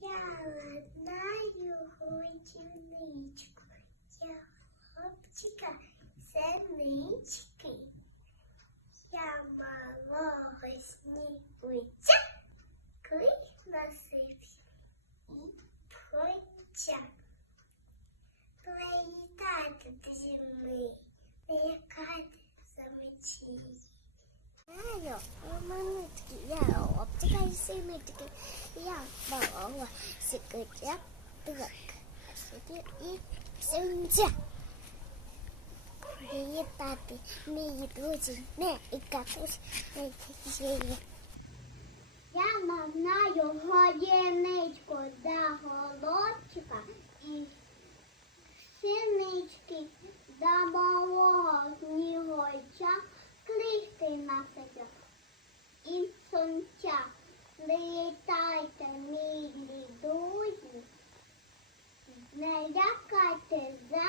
Я ладнаю годівничку, я хлопчика синички. Я малого снігуця, клик насип'ю і проча. Прилітати до зими, лякати за мечі. Знаю, манитки, я обтикаю синички, я малого сикотя, так, сидю і синця. Привітати мої друзі, не і капусь, не. Я маю годиничку для голодчика і синички для малого снігойча, клички на себе і сонця. Літайте, милі друзі, не лякайте за